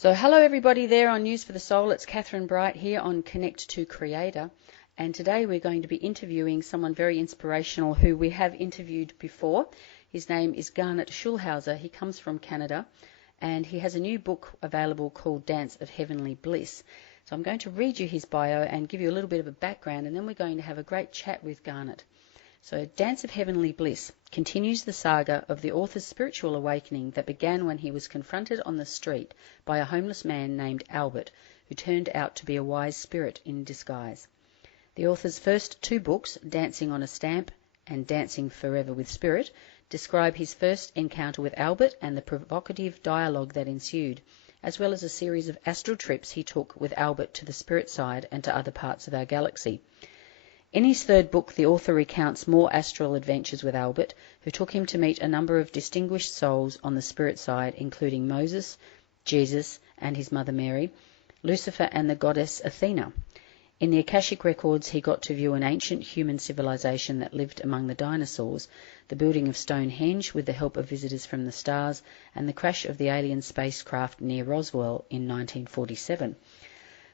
So hello everybody there on News for the Soul. It's Katherine Bright here on Connect to Creator. And today we're going to be interviewing someone very inspirational who we have interviewed before. His name is Garnet Schulhauser. He comes from Canada and he has a new book available called Dance of Heavenly Bliss. So I'm going to read you his bio and give you a little bit of a background, and then we're going to have a great chat with Garnet. So Dance of Heavenly Bliss continues the saga of the author's spiritual awakening that began when he was confronted on the street by a homeless man named Albert, who turned out to be a wise spirit in disguise. The author's first two books, Dancing on a Stamp and Dancing Forever with Spirit, describe his first encounter with Albert and the provocative dialogue that ensued, as well as a series of astral trips he took with Albert to the spirit side and to other parts of our galaxy. In his third book, the author recounts more astral adventures with Albert, who took him to meet a number of distinguished souls on the spirit side, including Moses, Jesus and his mother Mary, Lucifer and the goddess Athena. In the Akashic records, he got to view an ancient human civilization that lived among the dinosaurs, the building of Stonehenge with the help of visitors from the stars, and the crash of the alien spacecraft near Roswell in 1947.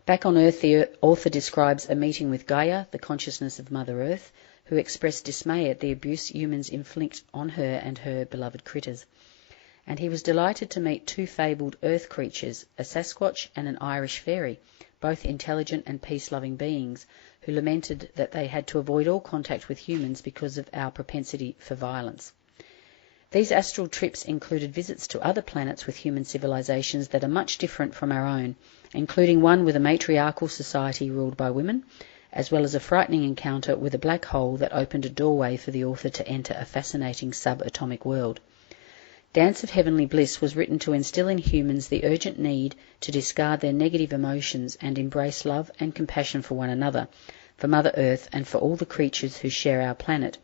Back on Earth, the author describes a meeting with Gaia, the consciousness of Mother Earth, who expressed dismay at the abuse humans inflict on her and her beloved critters. And he was delighted to meet two fabled Earth creatures, a Sasquatch and an Irish fairy, both intelligent and peace-loving beings, who lamented that they had to avoid all contact with humans because of our propensity for violence. These astral trips included visits to other planets with human civilizations that are much different from our own, including one with a matriarchal society ruled by women, as well as a frightening encounter with a black hole that opened a doorway for the author to enter a fascinating subatomic world. Dance of Heavenly Bliss was written to instill in humans the urgent need to discard their negative emotions and embrace love and compassion for one another, for Mother Earth and for all the creatures who share our planet.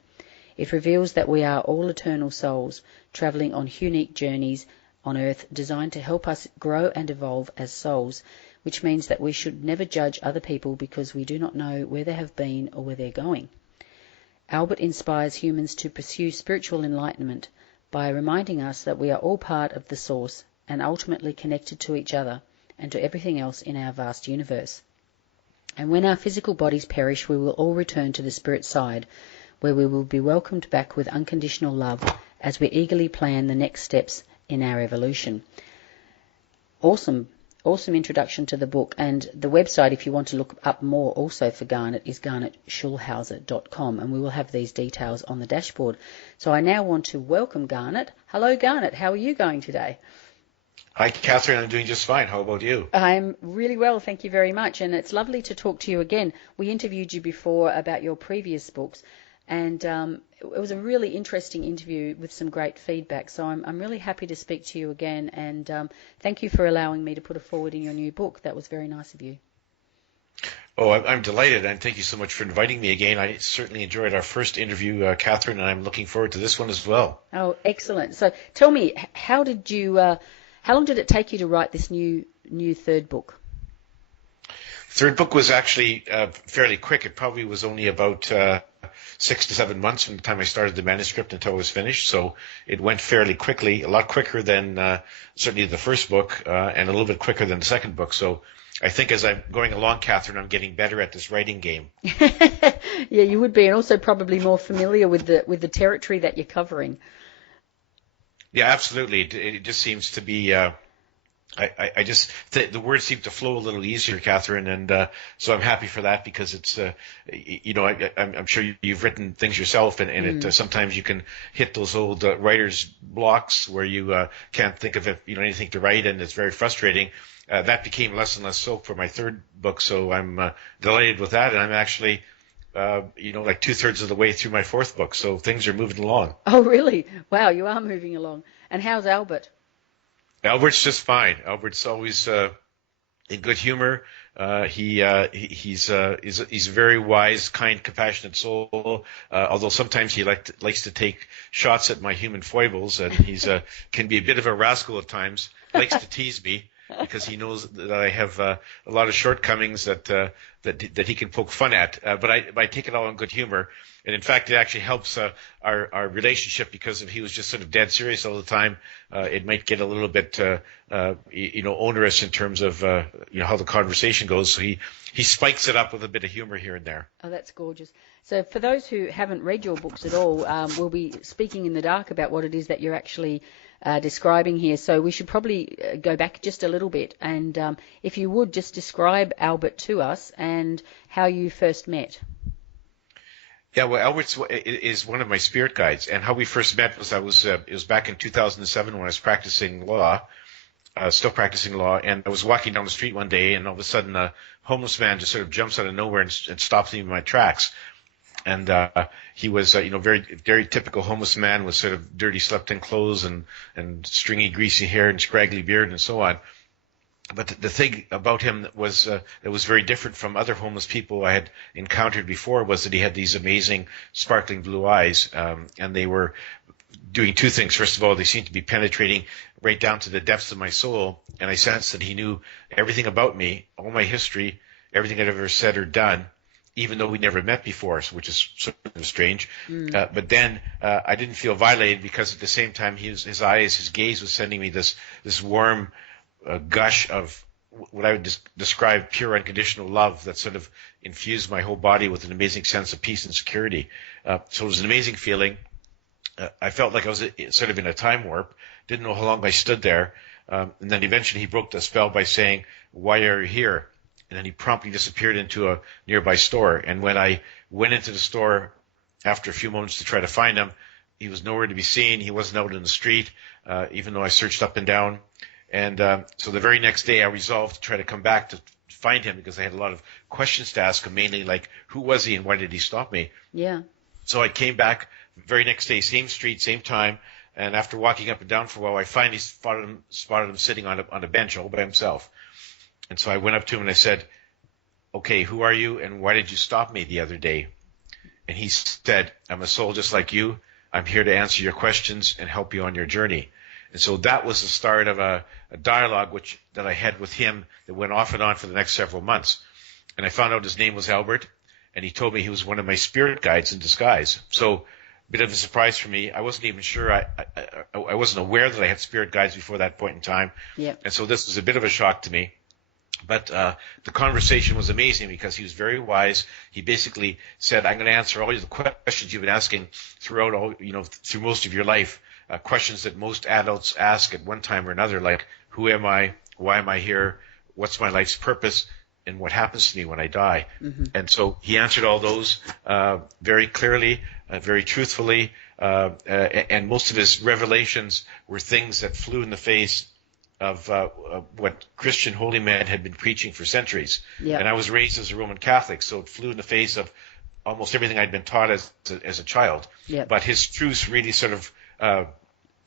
It reveals that we are all eternal souls, travelling on unique journeys on Earth designed to help us grow and evolve as souls, which means that we should never judge other people because we do not know where they have been or where they're going. Albert inspires humans to pursue spiritual enlightenment by reminding us that we are all part of the Source and ultimately connected to each other and to everything else in our vast universe. And when our physical bodies perish, we will all return to the spirit side, where we will be welcomed back with unconditional love as we eagerly plan the next steps in our evolution. Awesome introduction to the book, and the website, if you want to look up more also for Garnet, is garnetschulhauser.com, and we will have these details on the dashboard. So I now want to welcome Garnet. Hello Garnet, how are you going today? Hi Catherine, I'm doing just fine. How about you? I'm really well, thank you very much, and it's lovely to talk to you again. We interviewed you before about your previous books, and it was a really interesting interview with some great feedback. So I'm really happy to speak to you again, and thank you for allowing me to put it forward in your new book. That was very nice of you. Oh, I'm delighted, and thank you so much for inviting me again. I certainly enjoyed our first interview, Catherine, and I'm looking forward to this one as well. Oh, excellent. So tell me, how long did it take you to write this new third book? Third book was actually fairly quick. It probably was only about 6 to 7 months from the time I started the manuscript until it was finished. So it went fairly quickly, a lot quicker than certainly the first book, and a little bit quicker than the second book. So I think as I'm going along, Catherine, I'm getting better at this writing game. Yeah, you would be, and also probably more familiar with the territory that you're covering. Yeah, absolutely. It just seems to be. I just the words seem to flow a little easier, Catherine, and so I'm happy for that, because it's I'm sure you've written things yourself, and it sometimes you can hit those old writer's blocks where you can't think of anything to write, and it's very frustrating. That became less and less so for my third book, so I'm delighted with that, and I'm actually like 2/3 of the way through my fourth book, so things are moving along. Oh, really? Wow, you are moving along. And how's Albert? Albert's just fine. Albert's always in good humor. He's a very wise, kind, compassionate soul. Although sometimes he likes to take shots at my human foibles, and he's can be a bit of a rascal at times. Likes to tease me. because he knows that I have a lot of shortcomings that he can poke fun at. But I take it all in good humor. And in fact, it actually helps our relationship, because if he was just sort of dead serious all the time, it might get a little bit onerous in terms of how the conversation goes. So he spikes it up with a bit of humor here and there. Oh, that's gorgeous. So for those who haven't read your books at all, we'll be speaking in the dark about what it is that you're actually describing here. So we should probably go back just a little bit, and if you would just describe Albert to us and how you first met. Yeah, well, Albert is one of my spirit guides, and how we first met was it was back in 2007 when I was practicing law, still practicing law, and I was walking down the street one day, and all of a sudden a homeless man just sort of jumps out of nowhere and stops me in my tracks. And he was, very very typical homeless man with sort of dirty slept-in clothes and stringy greasy hair and scraggly beard and so on. But the thing about him that was very different from other homeless people I had encountered before was that he had these amazing sparkling blue eyes, and they were doing two things. First of all, they seemed to be penetrating right down to the depths of my soul, and I sensed that he knew everything about me, all my history, everything I'd ever said or done, even though we never met before, which is sort of strange. But then I didn't feel violated, because at the same time his gaze was sending me this warm gush of what I would describe pure unconditional love that sort of infused my whole body with an amazing sense of peace and security. So it was an amazing feeling. I felt like I was sort of in a time warp, didn't know how long I stood there. And then eventually he broke the spell by saying, "Why are you here?" And then he promptly disappeared into a nearby store. And when I went into the store after a few moments to try to find him, he was nowhere to be seen. He wasn't out in the street, even though I searched up and down. And so the very next day I resolved to try to come back to find him, because I had a lot of questions to ask him, mainly like, who was he and why did he stop me? Yeah. So I came back the very next day, same street, same time, and after walking up and down for a while, I finally spotted him sitting on a bench all by himself. And so I went up to him and I said, "Okay, who are you and why did you stop me the other day?" And he said, "I'm a soul just like you. I'm here to answer your questions and help you on your journey." And so that was the start of a dialogue that I had with him that went off and on for the next several months. And I found out his name was Albert, and he told me he was one of my spirit guides in disguise. So a bit of a surprise for me. I wasn't even sure. I wasn't aware that I had spirit guides before that point in time. Yep. And so this was a bit of a shock to me. But the conversation was amazing, because he was very wise. He basically said, "I'm going to answer all the questions you've been asking throughout through most of your life. Questions that most adults ask at one time or another, like, who am I? Why am I here? What's my life's purpose? And what happens to me when I die?" Mm-hmm. And so he answered all those very clearly, very truthfully, and most of his revelations were things that flew in the face of what Christian holy men had been preaching for centuries. Yep. And I was raised as a Roman Catholic, so it flew in the face of almost everything I'd been taught as a child. Yep. But his truths really sort of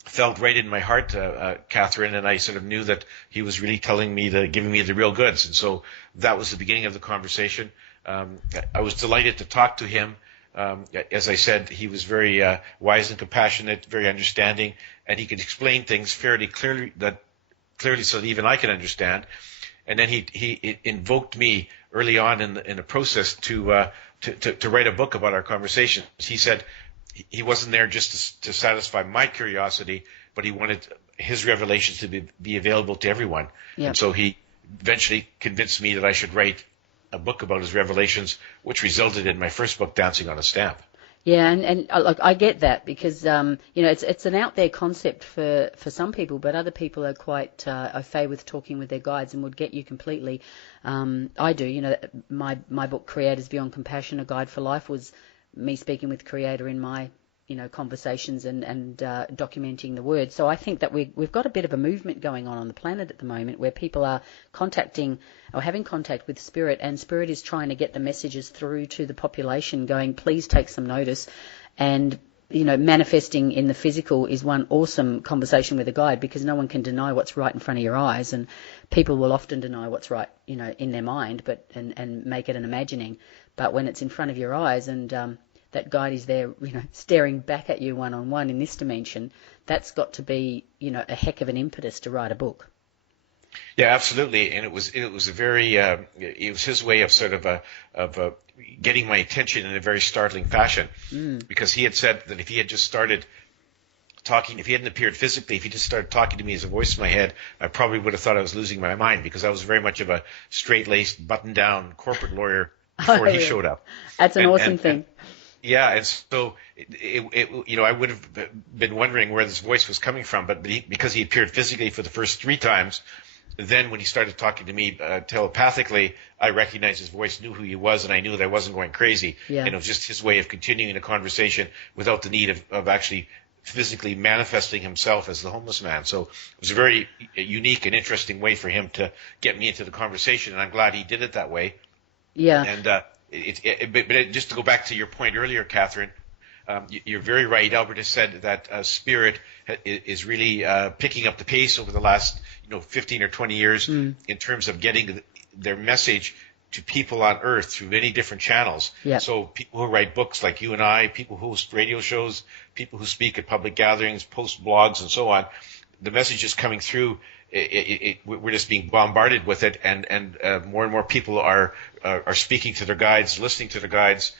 felt right in my heart, Katherine, and I sort of knew that he was really giving me the real goods. And so that was the beginning of the conversation. I was delighted to talk to him. As I said, he was very wise and compassionate, very understanding, and he could explain things fairly clearly so that even I could understand. And then he invoked me early on in the process to write a book about our conversations. He said he wasn't there just to satisfy my curiosity, but he wanted his revelations to be available to everyone. Yep. And so he eventually convinced me that I should write a book about his revelations, which resulted in my first book, Dancing on a Stamp. Yeah, and I get that, because it's an out there concept for some people, but other people are quite au fait with talking with their guides and would get you completely. I do. My book, Creators Beyond Compassion: A Guide for Life, was me speaking with Creator in my conversations and documenting the word. So I think that we've got a bit of a movement going on the planet at the moment, where people are contacting or having contact with Spirit, and Spirit is trying to get the messages through to the population, going, please take some notice. And manifesting in the physical is one awesome conversation with a guide, because no one can deny what's right in front of your eyes, and people will often deny what's right in their mind, and make it an imagining. But when it's in front of your eyes, and that guide is there, staring back at you one-on-one in this dimension, that's got to be, a heck of an impetus to write a book. Yeah, absolutely. And it was a very it was his way of sort of getting my attention in a very startling fashion, because he had said that if he had just started talking, if he hadn't appeared physically, if he just started talking to me as a voice in my head, I probably would have thought I was losing my mind, because I was very much of a straight-laced, button-down corporate lawyer before he showed up. That's an awesome thing. Yeah, and so I would have been wondering where this voice was coming from, but because he appeared physically for the first 3 times, then when he started talking to me telepathically, I recognized his voice, knew who he was, and I knew that I wasn't going crazy. Yeah. And it was just his way of continuing the conversation without the need of actually physically manifesting himself as the homeless man. So it was a very unique and interesting way for him to get me into the conversation, and I'm glad he did it that way. Yeah. And but just to go back to your point earlier, Catherine, you're very right. Albert has said that spirit is really picking up the pace over the last 15 or 20 years in terms of getting their message to people on Earth through many different channels. Yep. So people who write books like you and I, people who host radio shows, people who speak at public gatherings, post blogs, and so on, the message is coming through. We're just being bombarded with it, and more and more people are speaking to their guides, listening to their guides,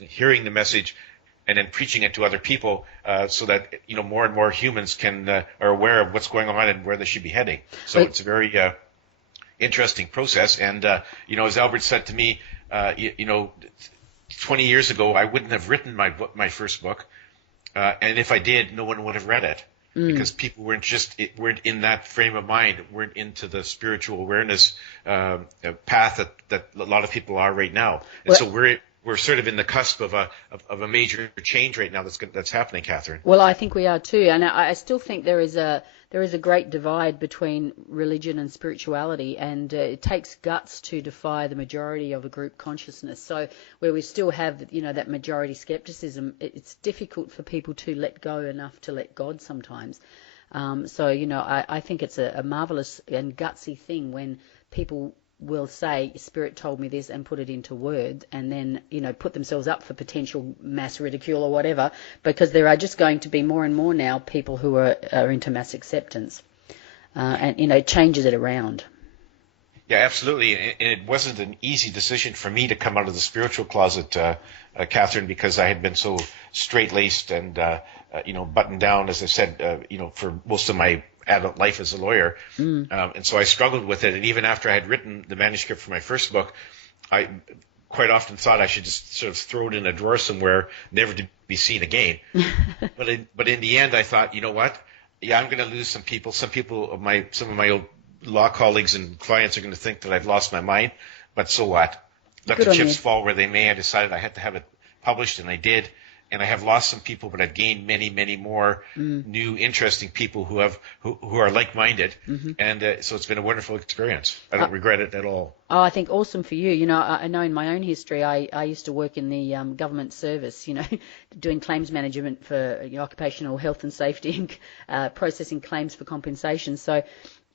hearing the message, and then preaching it to other people, so that more and more humans are aware of what's going on and where they should be heading. So it's a very interesting process. And as Albert said to me, 20 years ago, I wouldn't have written my first book, and if I did, no one would have read it. Because people weren't in that frame of mind, weren't into the spiritual awareness path that a lot of people are right now. And so we're sort of in the cusp of a major change right now that's happening, Catherine. Well, I think we are too, and I still think there is a great divide between religion and spirituality, and it takes guts to defy the majority of a group consciousness. So where we still have that majority skepticism, it's difficult for people to let go enough to let God sometimes. I think it's a marvelous and gutsy thing when people will say, Spirit told me this, and put it into words, and then, put themselves up for potential mass ridicule or whatever, because there are just going to be more and more now people who are into mass acceptance. And it changes it around. Yeah, absolutely. And it wasn't an easy decision for me to come out of the spiritual closet, Catherine, because I had been so straight-laced and, buttoned down, as I said, for most of my adult life as a lawyer. And so I struggled with it. And even after I had written the manuscript for my first book, I quite often thought I should just sort of throw it in a drawer somewhere, never to be seen again. But in the end, I thought, you know what? Yeah, I'm going to lose some people. Some of my old law colleagues and clients are going to think that I've lost my mind. But so what? Let the chips fall where they may. I decided I had to have it published, and I did. And I have lost some people, but I've gained many, many more new, interesting people who are like-minded. And so it's been a wonderful experience. I don't regret it at all. Oh, I think awesome for you. I know in my own history, I used to work in the government service, doing claims management for occupational health and safety and processing claims for compensation. So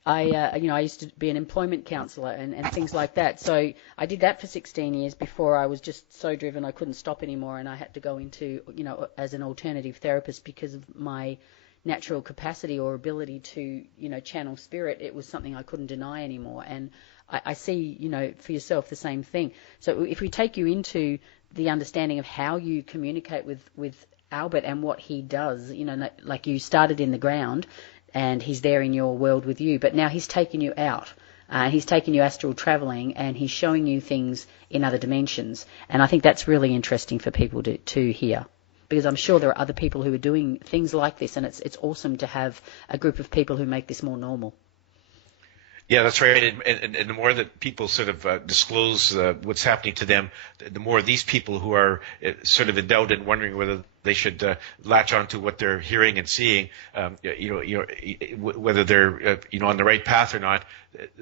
I used to be an employment counsellor and things like that. So I did that for 16 years before I was just so driven I couldn't stop anymore, and I had to go into, as an alternative therapist because of my natural capacity or ability to, channel spirit. It was something I couldn't deny anymore. And I see, for yourself the same thing. So if we take you into the understanding of how you communicate with Albert and what he does, like you started in the ground, and he's there in your world with you, but now he's taken you out. He's taken you astral travelling, and he's showing you things in other dimensions. And I think that's really interesting for people to hear, because I'm sure there are other people who are doing things like this, and it's awesome to have a group of people who make this more normal. Yeah, that's right. And the more that people sort of disclose what's happening to them, the more these people who are sort of in doubt and wondering whether they should latch on to what they're hearing and seeing, whether they're on the right path or not.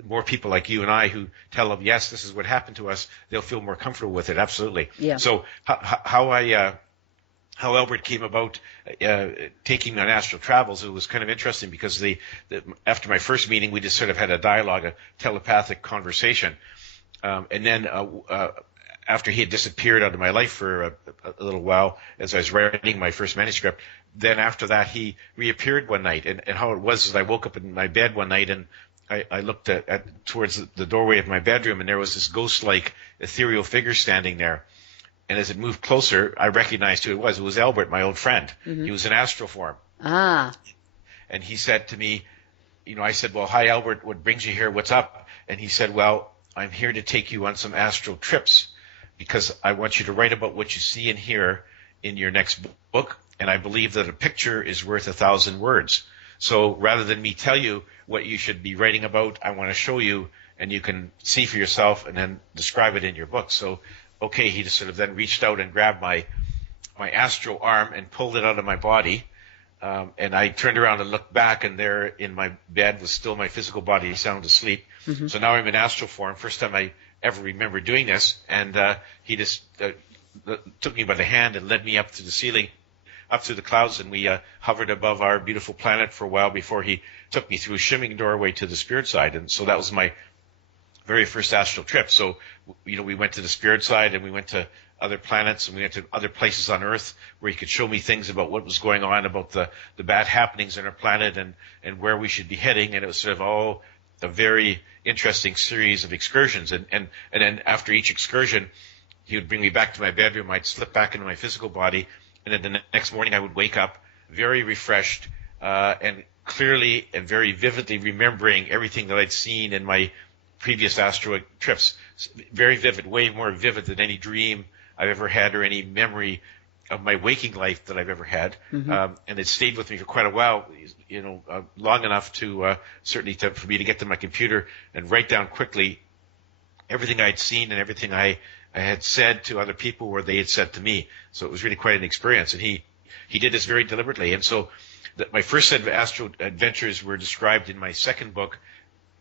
More people like you and I who tell them, yes, this is what happened to us, they'll feel more comfortable with it. Absolutely. Yeah. So how Albert came about taking me on astral travels, it was kind of interesting because after my first meeting, we just sort of had a dialogue, a telepathic conversation. And then after he had disappeared out of my life for a little while as I was writing my first manuscript, then after that he reappeared one night. And how it was is I woke up in my bed one night and I looked towards the doorway of my bedroom, and there was this ghost-like ethereal figure standing there. And as it moved closer, I recognized who it was. It was Albert, my old friend. He was in astral form. Ah. And he said to me, I said, well, hi, Albert, what brings you here? What's up? And he said, well, I'm here to take you on some astral trips because I want you to write about what you see and hear in your next book. And I believe that a picture is worth 1,000 words. So rather than me tell you what you should be writing about, I want to show you, and you can see for yourself and then describe it in your book. So, okay, he just sort of then reached out and grabbed my astral arm and pulled it out of my body. And I turned around and looked back, and there in my bed was still my physical body sound asleep. Mm-hmm. So now I'm in astral form. First time I ever remember doing this. And he just took me by the hand and led me up to the ceiling, up through the clouds, and we hovered above our beautiful planet for a while before he took me through a shimmering doorway to the spirit side. And so that was my very first astral trip. So, we went to the spirit side, and we went to other planets, and we went to other places on Earth where he could show me things about what was going on, about the bad happenings on our planet and where we should be heading. And it was sort of all a very interesting series of excursions. And then after each excursion, he would bring me back to my bedroom. I'd slip back into my physical body. And then the next morning I would wake up very refreshed and clearly and very vividly remembering everything that I'd seen in my previous astral trips. Very vivid, way more vivid than any dream I've ever had or any memory of my waking life that I've ever had. Mm-hmm. And it stayed with me for quite a while, long enough to certainly for me to get to my computer and write down quickly everything I'd seen and everything I had said to other people or they had said to me. So it was really quite an experience. And he did this very deliberately. And so my first set of astral adventures were described in my second book,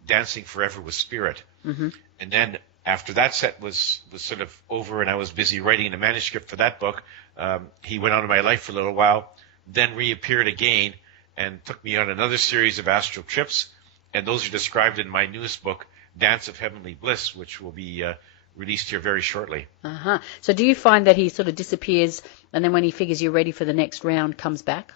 Dancing Forever with Spirit. Mm-hmm. And then after that set was sort of over and I was busy writing a manuscript for that book, he went out of my life for a little while, then reappeared again and took me on another series of astral trips. And those are described in my newest book, Dance of Heavenly Bliss, which will be released here very shortly. Uh-huh. So do you find that he sort of disappears and then when he figures you're ready for the next round comes back?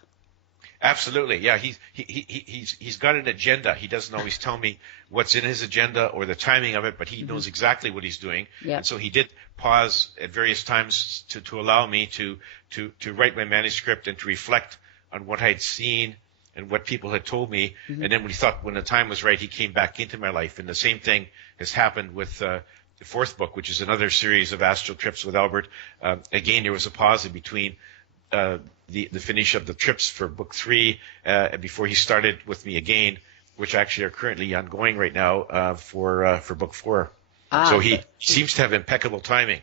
Absolutely, yeah. He's got an agenda. He doesn't always tell me what's in his agenda or the timing of it, but he knows exactly what he's doing. Yep. And so he did pause at various times to allow me to write my manuscript and to reflect on what I'd seen and what people had told me. Mm-hmm. And then when the time was right, he came back into my life. And the same thing has happened with the fourth book, which is another series of astral trips with Albert. Again, there was a pause in between the finish of the trips for book 3 before he started with me again, which actually are currently ongoing right now for book 4. So he seems to have impeccable timing.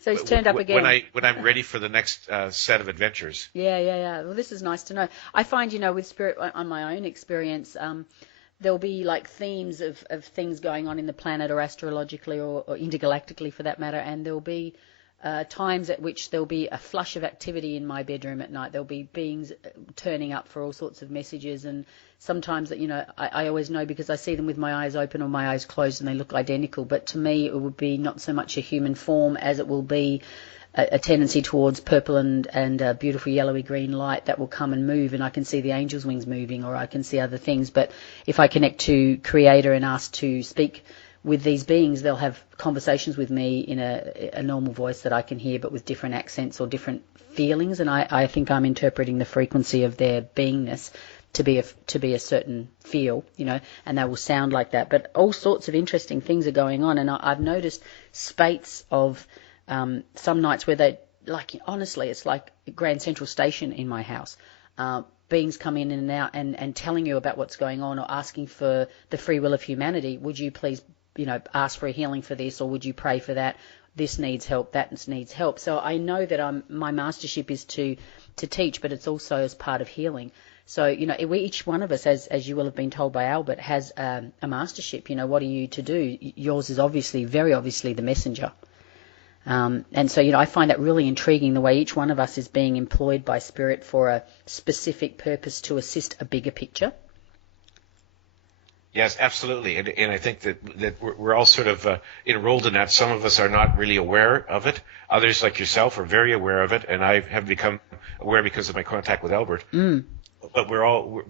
So he's turned up again. When I'm ready for the next set of adventures. Yeah. Well, this is nice to know. I find, with spirit, on my own experience, there'll be like themes of things going on in the planet or astrologically or intergalactically for that matter, and there'll be times at which there'll be a flush of activity in my bedroom at night. There'll be beings turning up for all sorts of messages, and sometimes that I always know because I see them with my eyes open or my eyes closed and they look identical. But to me, it would be not so much a human form as it will be a tendency towards purple and beautiful yellowy green light that will come and move, and I can see the angel's wings moving or I can see other things. But if I connect to Creator and ask to speak with these beings, they'll have conversations with me in a normal voice that I can hear, but with different accents or different feelings. And I think I'm interpreting the frequency of their beingness to be a certain feel, and they will sound like that. But all sorts of interesting things are going on, and I've noticed spates of some nights where they, like, honestly, it's like Grand Central Station in my house. Beings come in and out and telling you about what's going on or asking for the free will of humanity. Would you please ask for a healing for this, or would you pray for that? This needs help, that needs help. So I know that my mastership is to teach, but it's also as part of healing. So, each one of us, as you will have been told by Albert, has a mastership. What are you to do? Yours is very obviously the messenger. And so, I find that really intriguing, the way each one of us is being employed by Spirit for a specific purpose to assist a bigger picture. Yes, absolutely. And I think that we're all sort of enrolled in that. Some of us are not really aware of it. Others, like yourself, are very aware of it. And I have become aware because of my contact with Albert. but we're all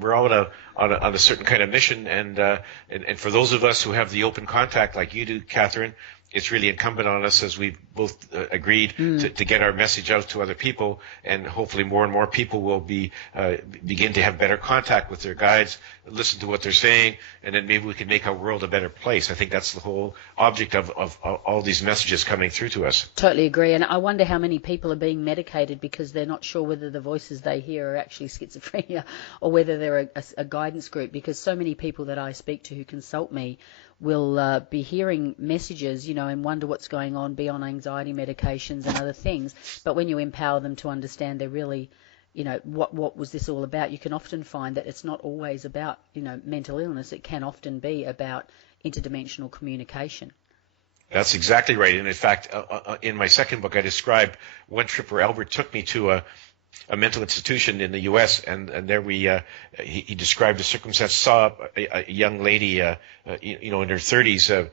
on a certain kind of mission, and for those of us who have the open contact like you do, Catherine, it's really incumbent on us, as we've both agreed, to get our message out to other people, and hopefully more and more people will begin to have better contact with their guides, listen to what they're saying, and then maybe we can make our world a better place. I think that's the whole object of all these messages coming through to us. Totally agree, and I wonder how many people are being medicated because they're not sure whether the voices they hear are actually schizophrenia or whether they're a guidance group, because so many people that I speak to who consult me will be hearing messages, and wonder what's going on, be on anxiety medications and other things. But when you empower them to understand they're really, what was this all about, you can often find that it's not always about, mental illness. It can often be about interdimensional communication. That's exactly right. And in fact, in my second book, I described one trip where Albert took me to a mental institution in the U.S., and there he described a circumstance, saw a young lady, in her 30s,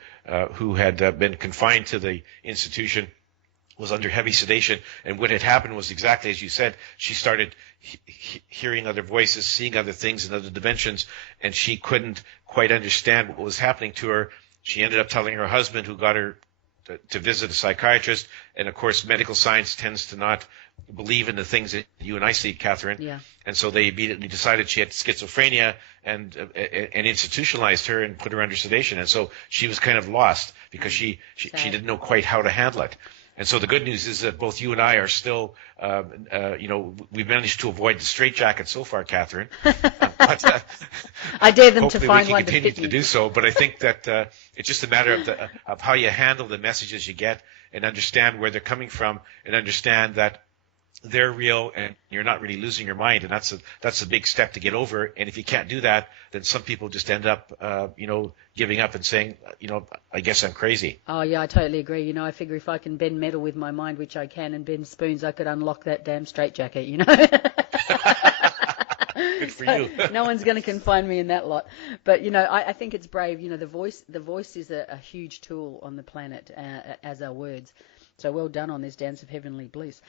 who had been confined to the institution, was under heavy sedation, and what had happened was exactly as you said. She started hearing other voices, seeing other things in other dimensions, and she couldn't quite understand what was happening to her. She ended up telling her husband, who got her to visit a psychiatrist, and of course medical science tends to not believe in the things that you and I see, Catherine. Yeah. And so they immediately decided she had schizophrenia and institutionalized her and put her under sedation. And so she was kind of lost because she didn't know quite how to handle it. And so the good news is that both you and I are still, we've managed to avoid the straitjacket so far, Catherine. But I dare them to find one to fit me. Hopefully we can continue to do so. But I think that it's just a matter of how you handle the messages you get and understand where they're coming from and understand that they're real and you're not really losing your mind. And that's a big step to get over. And if you can't do that, then some people just end up, giving up and saying, I guess I'm crazy. Oh, yeah, I totally agree. I figure if I can bend metal with my mind, which I can, and bend spoons, I could unlock that damn straitjacket, Good for you. No one's going to confine me in that lot. But, I think it's brave. The voice is a huge tool on the planet, as are words. So well done on this dance of heavenly bliss.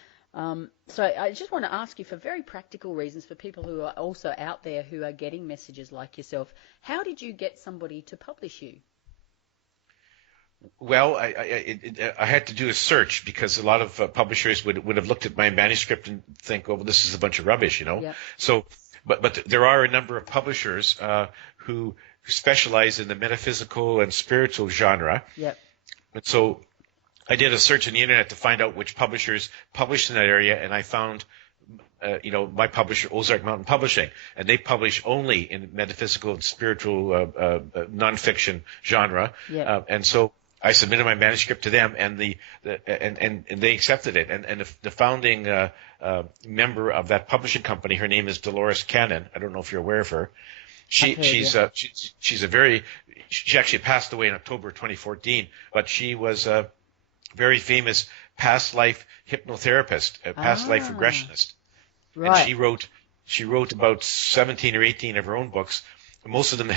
So I just want to ask you, for very practical reasons, for people who are also out there who are getting messages like yourself, how did you get somebody to publish you? Well, I had to do a search because a lot of publishers would have looked at my manuscript and think, oh, well, this is a bunch of rubbish, Yeah. So, but there are a number of publishers who specialize in the metaphysical and spiritual genre. Yep. And so I did a search on the internet to find out which publishers published in that area, and I found, my publisher, Ozark Mountain Publishing, and they publish only in metaphysical and spiritual nonfiction genre. Yeah. And so I submitted my manuscript to them, and and they accepted it. And the founding member of that publishing company, her name is Dolores Cannon. I don't know if you're aware of her. She's she actually passed away in October 2014, but she was very famous past life hypnotherapist, a past life regressionist. Right. And she wrote about 17 or 18 of her own books. Most of them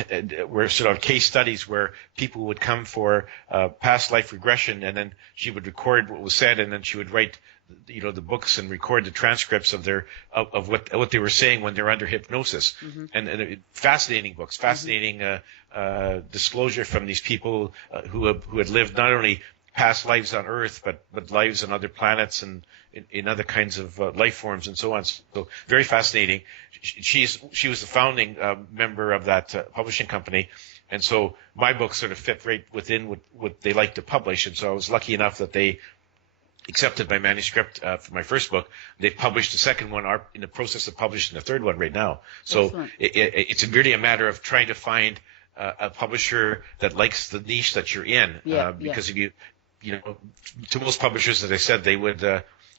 were sort of case studies where people would come for past life regression, and then she would record what was said, and then she would write the books and record the transcripts of what they were saying when they're under hypnosis. Mm-hmm. And fascinating books, fascinating disclosure from these people who had lived not only past lives on Earth, but lives on other planets and in other kinds of life forms and so on. So very fascinating. She was the founding member of that publishing company, and so my book sort of fit right within what they like to publish. And so I was lucky enough that they accepted my manuscript for my first book. They published the second one, are in the process of publishing the third one right now. So it's really a matter of trying to find a publisher that likes the niche that you're in. Because if to most publishers, as I said, they would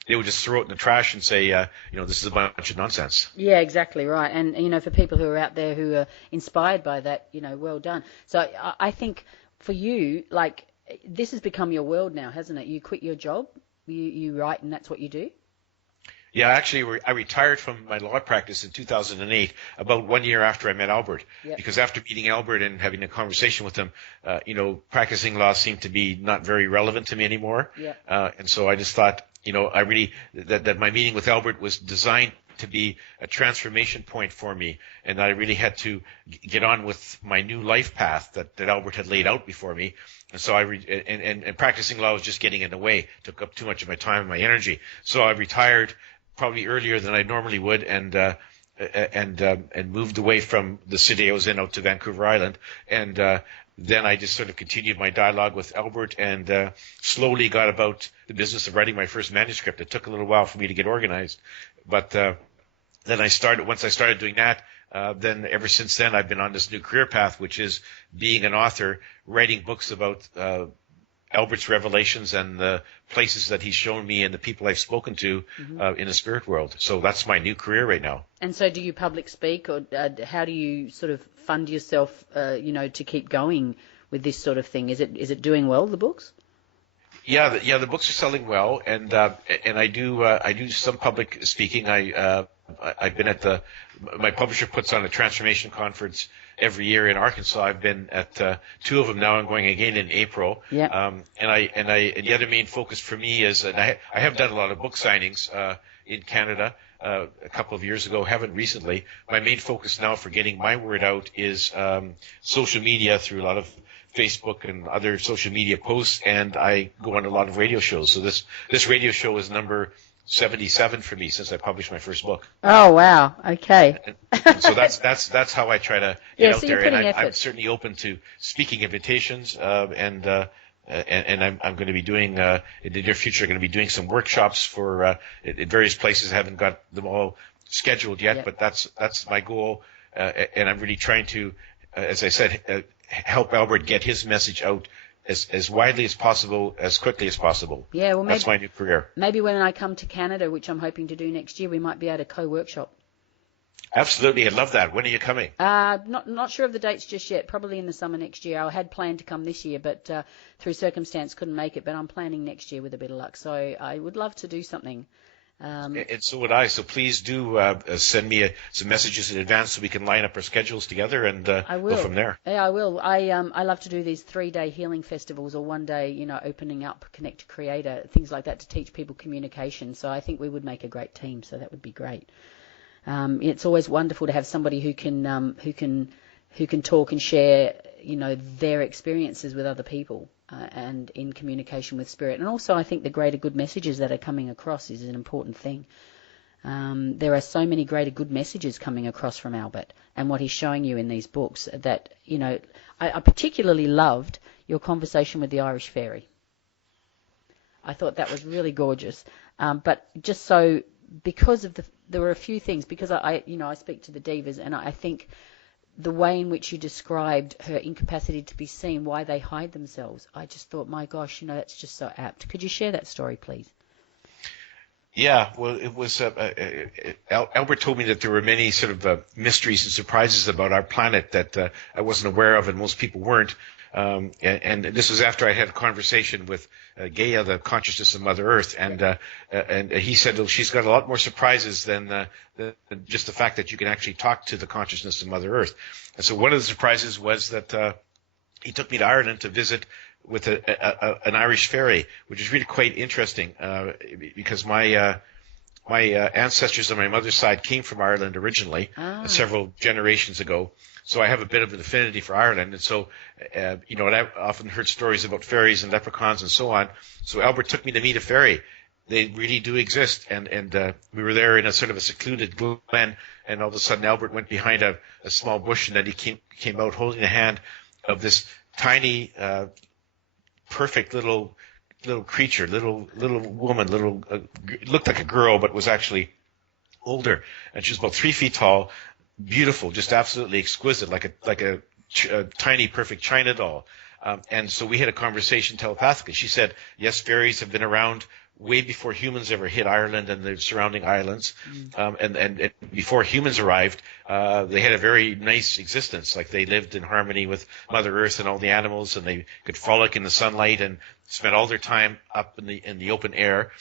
just throw it in the trash and say, this is a bunch of nonsense. Yeah, exactly right. And, for people who are out there who are inspired by that, well done. So I think for you, this has become your world now, hasn't it? You quit your job, you write, and that's what you do? Yeah, actually, I retired from my law practice in 2008, about 1 year after I met Albert. Yep. Because after meeting Albert and having a conversation with him, practicing law seemed to be not very relevant to me anymore. Yep. And so I just thought, I really that my meeting with Albert was designed to be a transformation point for me, and I really had to get on with my new life path that Albert had laid out before me. And so and practicing law was just getting in the way, took up too much of my time and my energy. So I retired probably earlier than I normally would, and moved away from the city I was in out to Vancouver Island, and then I just sort of continued my dialogue with Albert, and slowly got about the business of writing my first manuscript. It took a little while for me to get organized, but then once I started doing that, then ever since then I've been on this new career path, which is being an author, writing books about Albert's revelations and the places that he's shown me and the people I've spoken to in the spirit world. So that's my new career right now. And so do you public speak, or how do you sort of fund yourself, to keep going with this sort of thing? Is it doing well, the books? Yeah, the books are selling well, and I do some public speaking. I've been at my publisher puts on a transformation conference every year in Arkansas. I've been at two of them now. I'm going again in April. Yeah. And the other main focus for me is, and I have done a lot of book signings in Canada a couple of years ago, haven't recently. My main focus now for getting my word out is social media, through a lot of Facebook and other social media posts, and I go on a lot of radio shows. So this radio show is number 77 for me since I published my first book. Oh wow! Okay. And so that's how I try to get out so there, and effort. I'm certainly open to speaking invitations, and I'm going to be doing in the near future. Going to be doing some workshops for at various places. I haven't got them all scheduled yet, but that's my goal, and I'm really trying to, as I said, help Albert get his message out as widely as possible, as quickly as possible. Yeah, well, that's my new career. Maybe when I come to Canada, which I'm hoping to do next year, we might be able to co-workshop. Absolutely, I'd love that. When are you coming? Not sure of the dates just yet. Probably in the summer next year. I had planned to come this year, but through circumstance couldn't make it. But I'm planning next year with a bit of luck. So I would love to do something. And so would I. So please do send me some messages in advance so we can line up our schedules together and go from there. Yeah, I will. I love to do these 3-day healing festivals, or 1 day, opening up, connect to creator, things like that, to teach people communication. So I think we would make a great team. So that would be great. It's always wonderful to have somebody who can talk and share, their experiences with other people. And in communication with spirit. And also I think the greater good messages that are coming across is an important thing. There are so many greater good messages coming across from Albert and what he's showing you in these books that, I particularly loved your conversation with the Irish fairy. I thought that was really gorgeous. But just so, because of there were a few things, because I speak to the divas, and I think the way in which you described her incapacity to be seen, why they hide themselves, I just thought, my gosh, that's just so apt. Could you share that story, please? Yeah, well, it was Albert told me that there were many sort of mysteries and surprises about our planet that I wasn't aware of, and most people weren't. And this was after I had a conversation with Gaia, the consciousness of Mother Earth, and he said, well, she's got a lot more surprises than just the fact that you can actually talk to the consciousness of Mother Earth. And so one of the surprises was that he took me to Ireland to visit with an Irish fairy, which is really quite interesting because my ancestors on my mother's side came from Ireland originally, several generations ago. So I have a bit of an affinity for Ireland. And so, and I've often heard stories about fairies and leprechauns and so on. So Albert took me to meet a fairy. They really do exist. And we were there in a sort of a secluded glen. And all of a sudden Albert went behind a small bush, and then he came out holding the hand of this tiny, perfect little creature, little woman, looked like a girl, but was actually older. And she was about 3 feet tall. Beautiful, just absolutely exquisite, like a tiny, perfect China doll. And so we had a conversation telepathically. She said, yes, fairies have been around way before humans ever hit Ireland and the surrounding islands. And before humans arrived, they had a very nice existence. Like, they lived in harmony with Mother Earth and all the animals, and they could frolic in the sunlight and spent all their time up in the open air.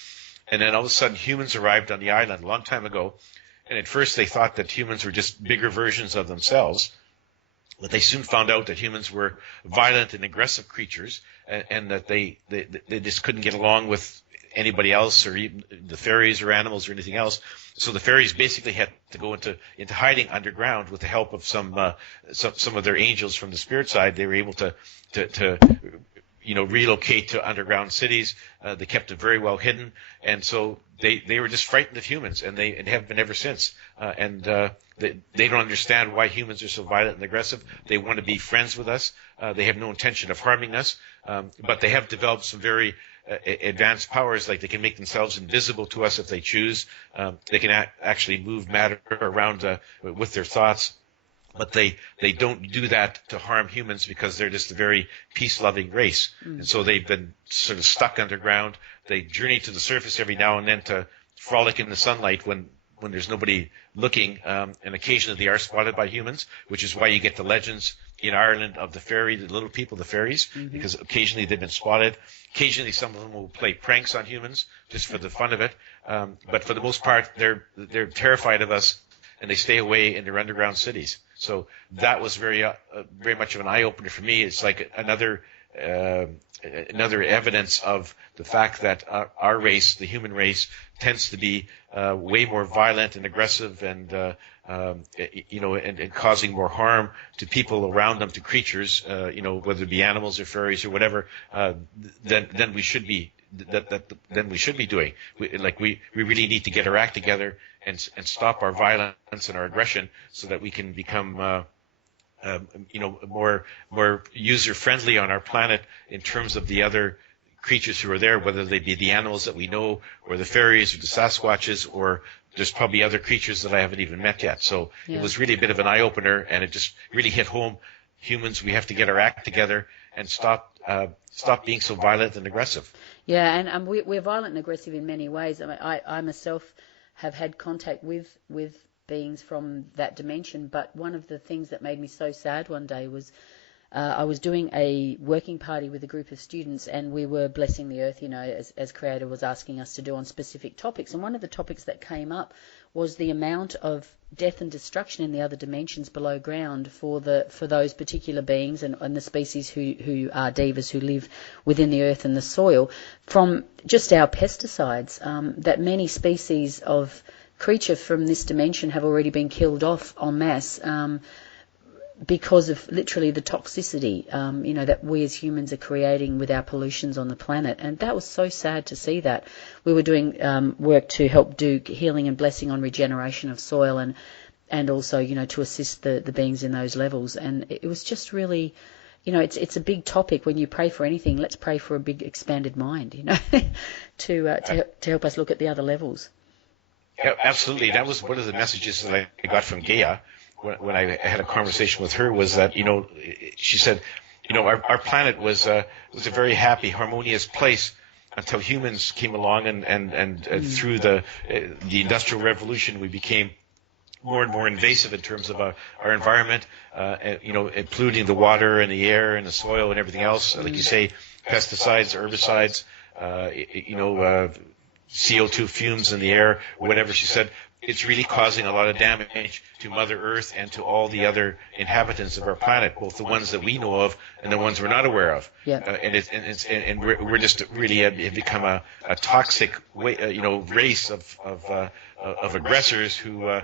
And then all of a sudden humans arrived on the island a long time ago. And at first they thought that humans were just bigger versions of themselves, but they soon found out that humans were violent and aggressive creatures, and that they just couldn't get along with anybody else, or even the fairies or animals or anything else. So the fairies basically had to go into hiding underground with the help of some of their angels from the spirit side. They were able to relocate to underground cities. They kept them very well hidden, and so they were just frightened of humans, and they have been ever since. They don't understand why humans are so violent and aggressive. They want to be friends with us. They have no intention of harming us, but they have developed some very advanced powers, like they can make themselves invisible to us if they choose. They can actually move matter around with their thoughts. But they don't do that to harm humans, because they're just a very peace-loving race. And so they've been sort of stuck underground. They journey to the surface every now and then to frolic in the sunlight when there's nobody looking, and occasionally they are spotted by humans, which is why you get the legends in Ireland of the fairy, the little people, the fairies, because occasionally they've been spotted. Occasionally some of them will play pranks on humans just for the fun of it. But for the most part, they're terrified of us, and they stay away in their underground cities. So that was very much of an eye-opener for me. It's like another evidence of the fact that our race, the human race, tends to be way more violent and aggressive, and and causing more harm to people around them, to creatures, whether it be animals or fairies or whatever, than we should be. Than we should be doing. We really need to get our act together and stop our violence and our aggression, so that we can become more user friendly on our planet in terms of the other creatures who are there, whether they be the animals that we know, or the fairies, or the Sasquatches, or there's probably other creatures that I haven't even met yet. So It was really a bit of an eye opener, and it just really hit home. Humans, we have to get our act together and stop being so violent and aggressive. Yeah, and we're violent and aggressive in many ways. I mean, I myself have had contact with beings from that dimension, but one of the things that made me so sad one day was I was doing a working party with a group of students, and we were blessing the earth, as Creator was asking us to do on specific topics. And one of the topics that came up was the amount of death and destruction in the other dimensions below ground for those particular beings and the species who are divas, who live within the earth and the soil, from just our pesticides. That many species of creature from this dimension have already been killed off en masse, because of literally the toxicity, that we as humans are creating with our pollutions on the planet. And that was so sad to see that. We were doing work to help do healing and blessing on regeneration of soil, and also, to assist the beings in those levels. And it was just really, it's a big topic. When you pray for anything, let's pray for a big expanded mind, to help us look at the other levels. Yeah, absolutely. That was one of the messages that I got from Gaia when I had a conversation with her, was that, she said, our planet was a very happy, harmonious place until humans came along, and through the Industrial Revolution, we became more and more invasive in terms of our environment, polluting the water and the air and the soil and everything else. Like you say, pesticides, herbicides, CO2 fumes in the air, whatever. She said, it's really causing a lot of damage to Mother Earth and to all the other inhabitants of our planet, both the ones that we know of and the ones we're not aware of. Yeah. And we're just really have become a toxic race of aggressors who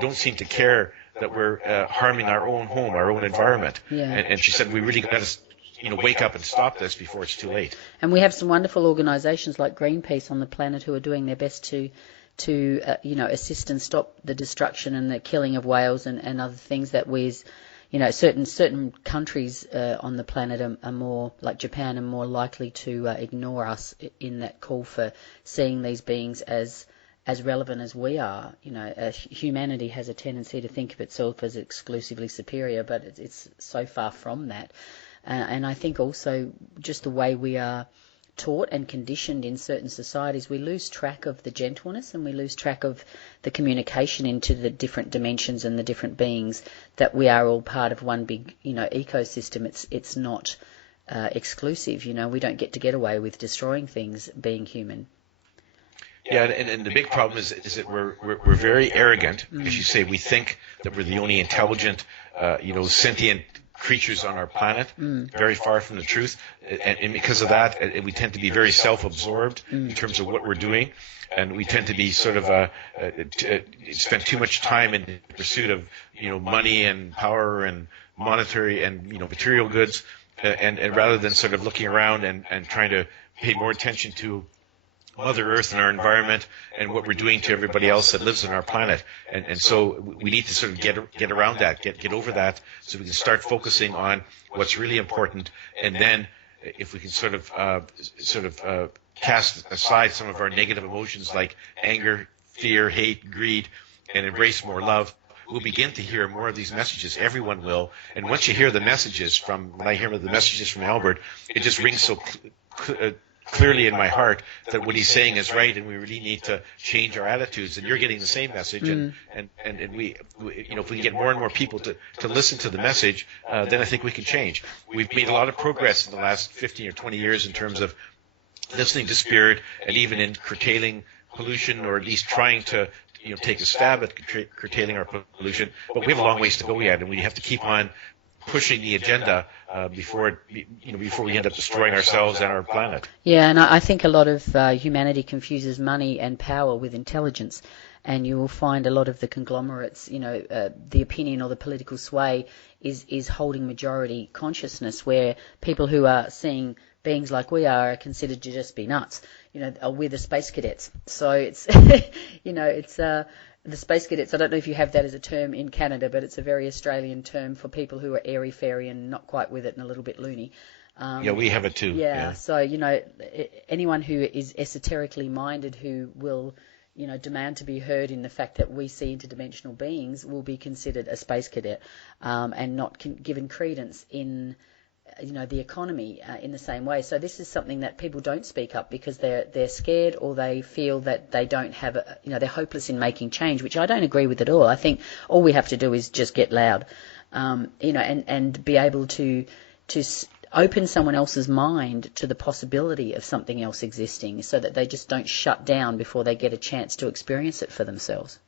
don't seem to care that we're harming our own home, our own environment. Yeah. And she said, we really got to wake up and stop this before it's too late. And we have some wonderful organisations like Greenpeace on the planet who are doing their best to assist and stop the destruction and the killing of whales and other things that we, certain countries on the planet are more, like Japan, are more likely to ignore us in that call for seeing these beings as relevant as we are. Humanity has a tendency to think of itself as exclusively superior, but it's so far from that. And I think also just the way we are taught and conditioned in certain societies, we lose track of the gentleness, and we lose track of the communication into the different dimensions and the different beings, that we are all part of one big, ecosystem. It's not exclusive. We don't get away with destroying things being human. Yeah, and the big problem is that we're very arrogant, as you say. We think that we're the only intelligent, sentient creatures on our planet, very far from the truth. And because of that, we tend to be very self-absorbed in terms of what we're doing. And we tend to be sort of spend too much time in the pursuit of money and power and monetary and material goods, and rather than sort of looking around and trying to pay more attention to Mother Earth and our environment and what we're doing to everybody else that lives on our planet. And so we need to sort of get around that, get over that, so we can start focusing on what's really important. And then if we can sort of cast aside some of our negative emotions like anger, fear, hate, greed, and embrace more love, we'll begin to hear more of these messages. Everyone will. And once you hear the messages when I hear the messages from Albert, it just rings so clearly in my heart that what he's saying is right, and we really need to change our attitudes. And you're getting the same message, and we if we can get more and more people to listen to the message, then I think we can change. We've made a lot of progress in the last 15 or 20 years in terms of listening to spirit, and even in curtailing pollution, or at least trying to take a stab at curtailing our pollution. But we have a long ways to go yet, and we have to keep on pushing the agenda before we end up destroying ourselves and our planet. Yeah, and I think a lot of humanity confuses money and power with intelligence, and you will find a lot of the conglomerates, the opinion or the political sway is holding majority consciousness, where people who are seeing beings like we are considered to just be nuts. We're the space cadets. So it's, it's the space cadets. I don't know if you have that as a term in Canada, but it's a very Australian term for people who are airy-fairy and not quite with it and a little bit loony. Yeah, we have it too. Yeah. So, anyone who is esoterically minded who will, demand to be heard in the fact that we see interdimensional beings will be considered a space cadet, and not given credence in the economy in the same way. So this is something that people don't speak up because they're scared, or they feel that they don't have they're hopeless in making change, which I don't agree with at all. I think all we have to do is just get loud, and be able to open someone else's mind to the possibility of something else existing, so that they just don't shut down before they get a chance to experience it for themselves.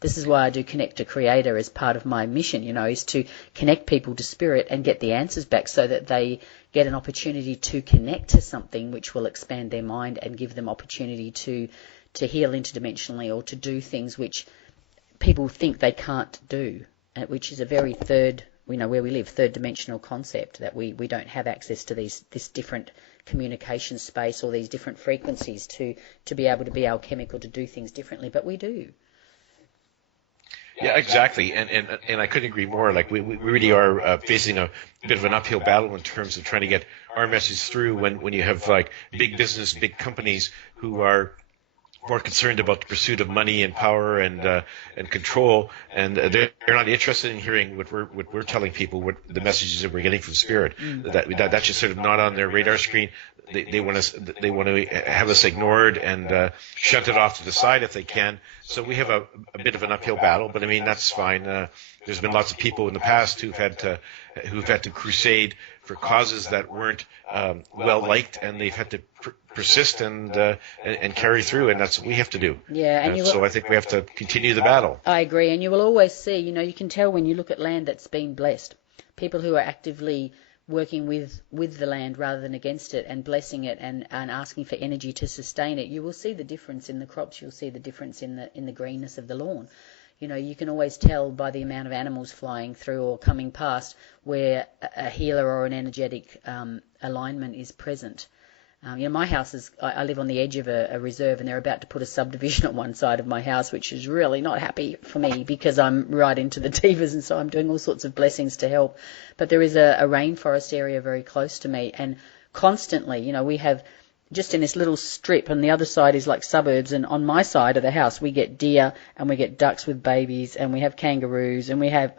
This is why I do Connect to Creator as part of my mission, is to connect people to spirit and get the answers back, so that they get an opportunity to connect to something which will expand their mind and give them opportunity to heal interdimensionally, or to do things which people think they can't do, which is a very third dimensional concept, that we don't have access to this different communication space or these different frequencies to be able to be alchemical, to do things differently, but we do. Yeah, exactly, and I couldn't agree more. Like we really are facing a bit of an uphill battle in terms of trying to get our message through when you have like big business, big companies who are more concerned about the pursuit of money and power and control, and they're not interested in hearing what we're telling people, what the messages that we're getting from spirit. That's just sort of not on their radar screen. They want to have us ignored and shunt it off to the side if they can. So we have a bit of an uphill battle, but I mean that's fine. There's been lots of people in the past who've had to crusade for causes that weren't well liked, and they've had to persist and carry through, and that's what we have to do. Yeah, and so I think we have to continue the battle. I agree, and you will always see. You can tell when you look at land that's been blessed. People who are actively working with the land rather than against it, and blessing it and asking for energy to sustain it, you will see the difference in the crops. You'll see the difference in the greenness of the lawn. You can always tell by the amount of animals flying through or coming past where a healer or an energetic alignment is present. My house is, I live on the edge of a reserve, and they're about to put a subdivision on one side of my house, which is really not happy for me because I'm right into the divas, and so I'm doing all sorts of blessings to help. But there is a rainforest area very close to me, and constantly, we have just in this little strip, and the other side is like suburbs, and on my side of the house we get deer, and we get ducks with babies, and we have kangaroos, and we have,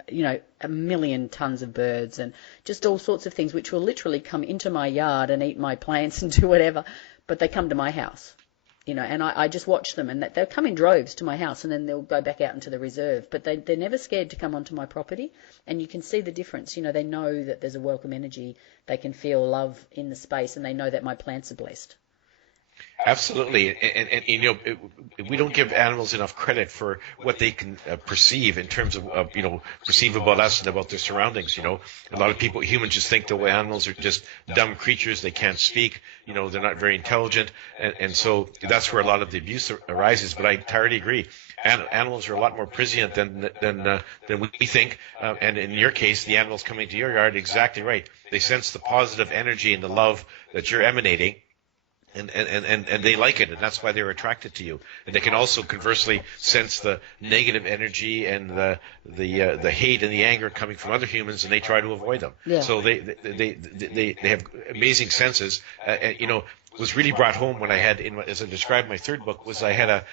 a million tons of birds, and just all sorts of things which will literally come into my yard and eat my plants and do whatever, but they come to my house, and I just watch them, and they'll come in droves to my house, and then they'll go back out into the reserve, but they're never scared to come onto my property, and you can see the difference. They know that there's a welcome energy, they can feel love in the space, and they know that my plants are blessed. Absolutely, and we don't give animals enough credit for what they can perceive in terms of perceive about us and about their surroundings. A lot of people, humans, just think the way animals are just dumb creatures. They can't speak. They're not very intelligent, and so that's where a lot of the abuse arises. But I entirely agree. Animals are a lot more prescient than we think. And in your case, the animals coming to your yard, exactly right. They sense the positive energy and the love that you're emanating. And they like it, and that's why they're attracted to you. And they can also conversely sense the negative energy and the hate and the anger coming from other humans, and they try to avoid them. Yeah. So they have amazing senses. What was really brought home when I had, as I described in my third book, was I had a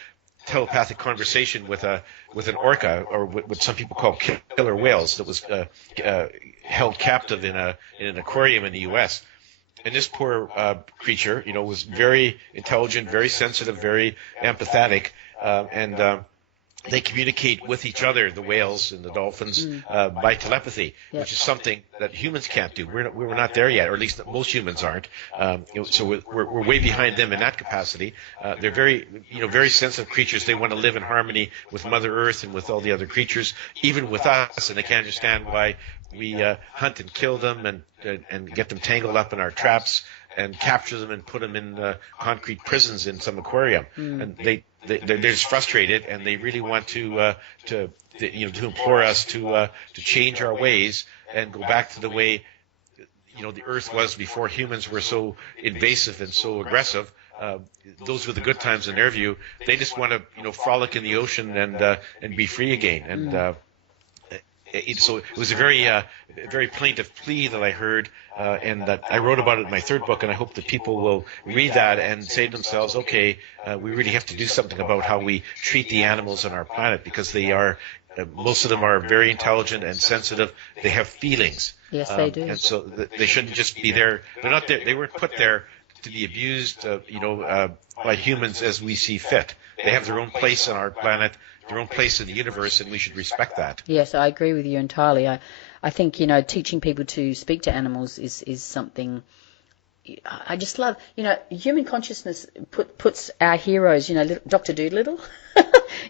telepathic conversation with an orca, or what some people call killer whales, that was held captive in an aquarium in the U.S. And this poor creature, was very intelligent, very sensitive, very empathetic, and they communicate with each other, the whales and the dolphins, by telepathy, which is something that humans can't do. We're not there yet, or at least most humans aren't. So we're way behind them in that capacity. They're very sensitive creatures. They want to live in harmony with Mother Earth and with all the other creatures, even with us, and they can't understand why we hunt and kill them and get them tangled up in our traps and capture them and put them in concrete prisons in some aquarium. And they're just frustrated, and they really want to implore us to change our ways and go back to the way the Earth was before humans were so invasive and so aggressive. Those were the good times in their view. They just want to frolic in the ocean and be free again. And so it was a very plaintive plea that I heard, and that I wrote about it in my third book, and I hope that people will read that and say to themselves, okay, we really have to do something about how we treat the animals on our planet, because they are, most of them are very intelligent and sensitive. They have feelings. Yes, they do. And so they shouldn't just be there. They're not there. They weren't put there to be abused, by humans as we see fit. They have their own place on our planet, their own place in the universe, and we should respect that. Yes, I agree with you entirely. I think, teaching people to speak to animals is something I just love. Human consciousness puts our heroes, Dr. Doolittle,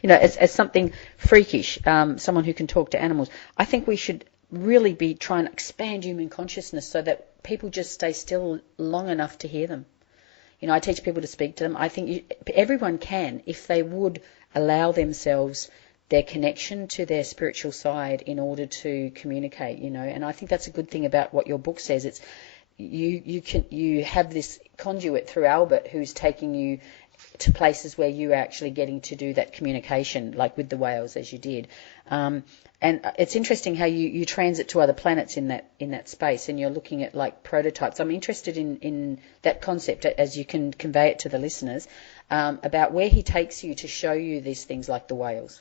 as something freakish, someone who can talk to animals. I think we should really be trying to expand human consciousness so that people just stay still long enough to hear them. I teach people to speak to them. I think everyone can, if they would allow themselves their connection to their spiritual side in order to communicate, and I think that's a good thing about what your book says. It's you have this conduit through Albert who's taking you to places where you're actually getting to do that communication, like with the whales, as you did. And it's interesting how you transit to other planets in that space, and you're looking at like prototypes. I'm interested in that concept as you can convey it to the listeners, about where he takes you to show you these things like the whales.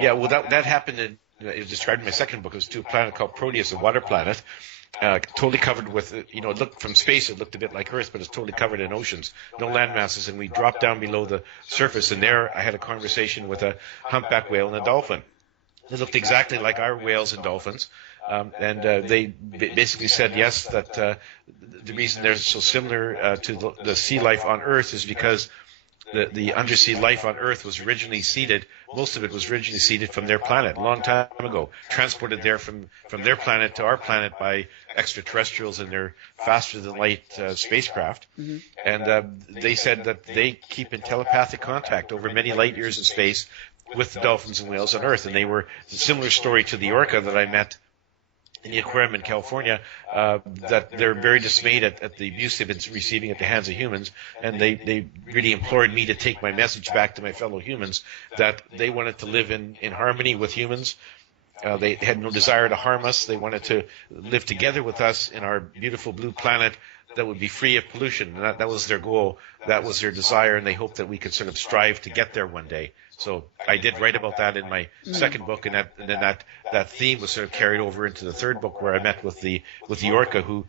Yeah, well, that happened it was described in my second book. It was to a planet called Proteus, a water planet, totally covered with, it looked from space, it looked a bit like Earth, but it's totally covered in oceans, no land masses, and we dropped down below the surface, and there I had a conversation with a humpback whale and a dolphin. They looked exactly like our whales and dolphins, and they basically said, yes, that the reason they're so similar to the sea life on Earth is because the undersea life on Earth was originally seeded, most of it was originally seeded from their planet a long time ago, transported there from their planet to our planet by extraterrestrials in their faster-than-light spacecraft. Mm-hmm. And they said that they keep in telepathic contact over many light years in space with the dolphins and whales on Earth. And they were a similar story to the orca that I met in the aquarium in California, that they're very dismayed at the abuse they've been receiving at the hands of humans, and they really implored me to take my message back to my fellow humans, that they wanted to live in harmony with humans. They had no desire to harm us. They wanted to live together with us in our beautiful blue planet that would be free of pollution. And that was their goal. That was their desire, and they hoped that we could sort of strive to get there one day. So I did write about that in my second book, and then that theme was sort of carried over into the third book, where I met with the orca who,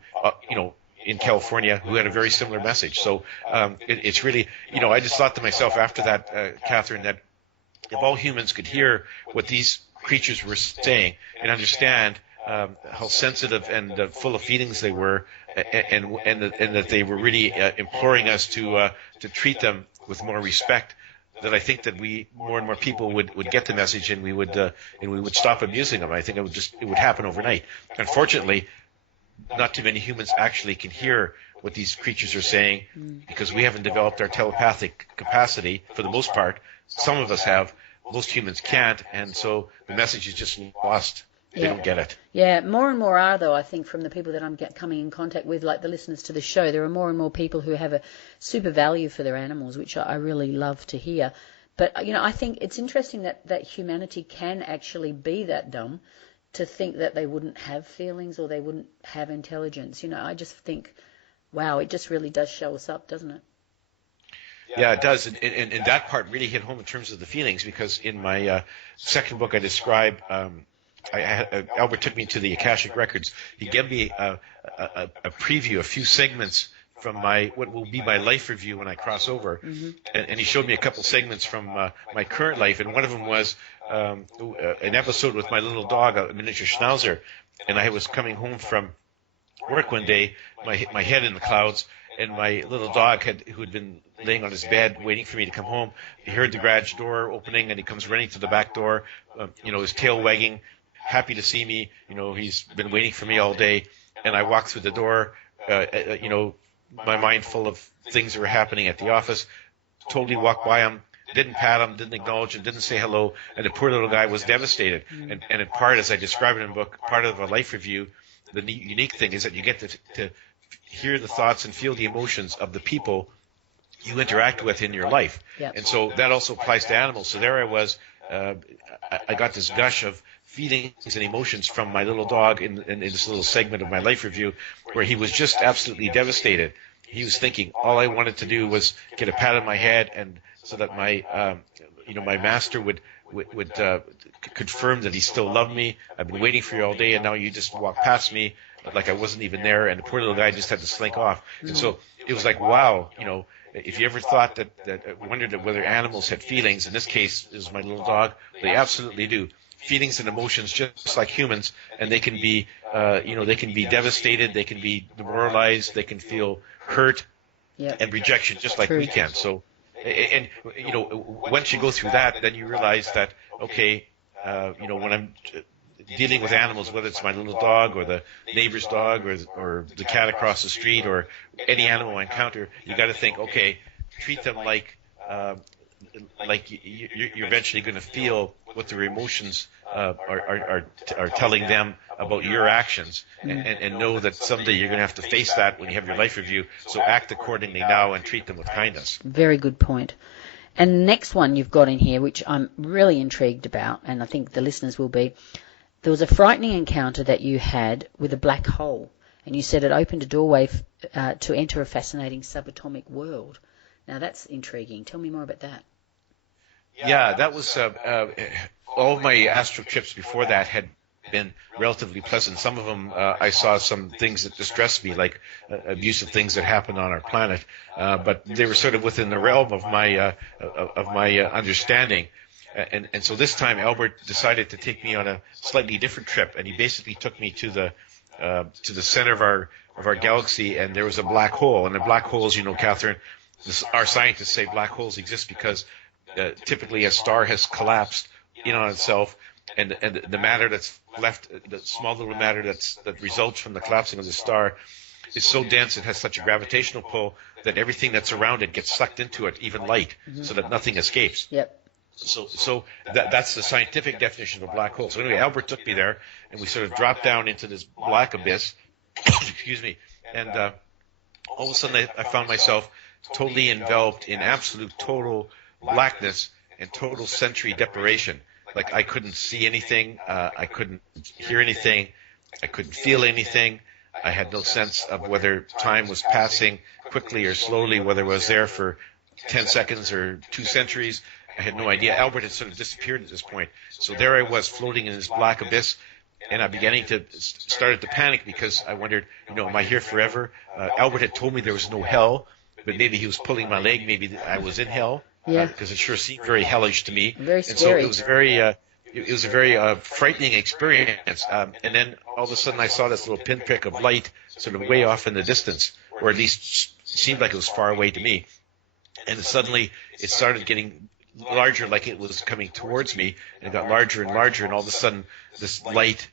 in California, who had a very similar message. So it's really, I just thought to myself after that, Catherine, that if all humans could hear what these creatures were saying and understand how sensitive and full of feelings they were, and that they were really imploring us to treat them with more respect, that I think that more and more people would get the message, and we would stop abusing them. I think it would happen overnight. Unfortunately, not too many humans actually can hear what these creatures are saying, because we haven't developed our telepathic capacity for the most part. Some of us have, most humans can't, and so the message is just lost. They don't get it. Yeah, more and more are, though, I think, from the people that I'm coming in contact with, like the listeners to the show. There are more and more people who have a super value for their animals, which I really love to hear. But, I think it's interesting that humanity can actually be that dumb to think that they wouldn't have feelings or they wouldn't have intelligence. I just think, wow, it just really does show us up, doesn't it? Yeah, it does. And that part really hit home in terms of the feelings, because in my second book I describe, Albert took me to the Akashic Records. He gave me a preview, a few segments from what will be my life review when I cross over, and he showed me a couple segments from my current life, and one of them was an episode with my little dog, a miniature Schnauzer, and I was coming home from work one day, my head in the clouds, and my little dog who had been laying on his bed waiting for me to come home, he heard the garage door opening, and he comes running to the back door, his tail wagging, happy to see me. He's been waiting for me all day, and I walk through the door, my mind full of things that were happening at the office, totally walked by him, didn't pat him, didn't acknowledge him, didn't say hello, and the poor little guy was devastated. And in part, as I describe it in the book, part of a life review, the unique thing is that you get to hear the thoughts and feel the emotions of the people you interact with in your life. Yep. And so that also applies to animals. So there I was, I got this gush of feelings and emotions from my little dog in this little segment of my life review, where he was just absolutely devastated. He was thinking all I wanted to do was get a pat on my head, and so that my my master would confirm that he still loved me. I've been waiting for you all day, and now you just walked past me like I wasn't even there, and the poor little guy just had to slink off. And so it was like, wow, if you ever thought wondered whether animals had feelings, in this case is my little dog, they absolutely do. Feelings and emotions just like humans, and they can be they can be devastated, they can be demoralized, they can feel hurt and rejection just like we can. So and once you go through that, then you realize that when I'm dealing with animals, whether it's my little dog or the neighbor's dog or the cat across the street or any animal I encounter, you got to think, okay, treat them like you're eventually going to feel what their emotions are telling them about your actions, and know that someday you're going to have to face that when you have your life review. So act accordingly now and treat them with kindness. Very good point. And the next one you've got in here, which I'm really intrigued about, and I think the listeners will be, there was a frightening encounter that you had with a black hole, and you said it opened a doorway to enter a fascinating subatomic world. Now that's intriguing. Tell me more about that. Yeah, that was all of my astral trips before that had been relatively pleasant. Some of them I saw some things that distressed me, like abusive things that happened on our planet, but they were sort of within the realm of my understanding. And so this time Albert decided to take me on a slightly different trip, and he basically took me to the center of our galaxy, and there was a black hole. And the black holes, Catherine, our scientists say black holes exist because typically a star has collapsed in on itself, and the matter that's left, the small little matter that results from the collapsing of the star, is so dense, it has such a gravitational pull that everything that's around it gets sucked into it, even light, so that nothing escapes. Yep. So that's the scientific definition of a black hole. So anyway, Albert took me there, and we sort of dropped down into this black abyss. Excuse me. And all of a sudden, I found myself totally enveloped in absolute total blackness and total sensory deprivation. Like I couldn't see anything, I couldn't hear anything, I couldn't feel anything. I had no sense of whether time was passing quickly or slowly, whether it was there for 10 seconds or 2 centuries. I had no idea. Albert had sort of disappeared at this point. So there I was floating in this black abyss, and I beginning to started to panic because I wondered, am I here forever? Albert had told me there was no hell, but maybe he was pulling my leg. Maybe I was in hell. Yeah. Because it sure seemed very hellish to me. Very scary. And so it was very, it was a very frightening experience. And then all of a sudden I saw this little pinprick of light sort of way off in the distance, or at least seemed like it was far away to me. And suddenly it started getting larger, like it was coming towards me, and it got larger and larger, and all of a sudden this light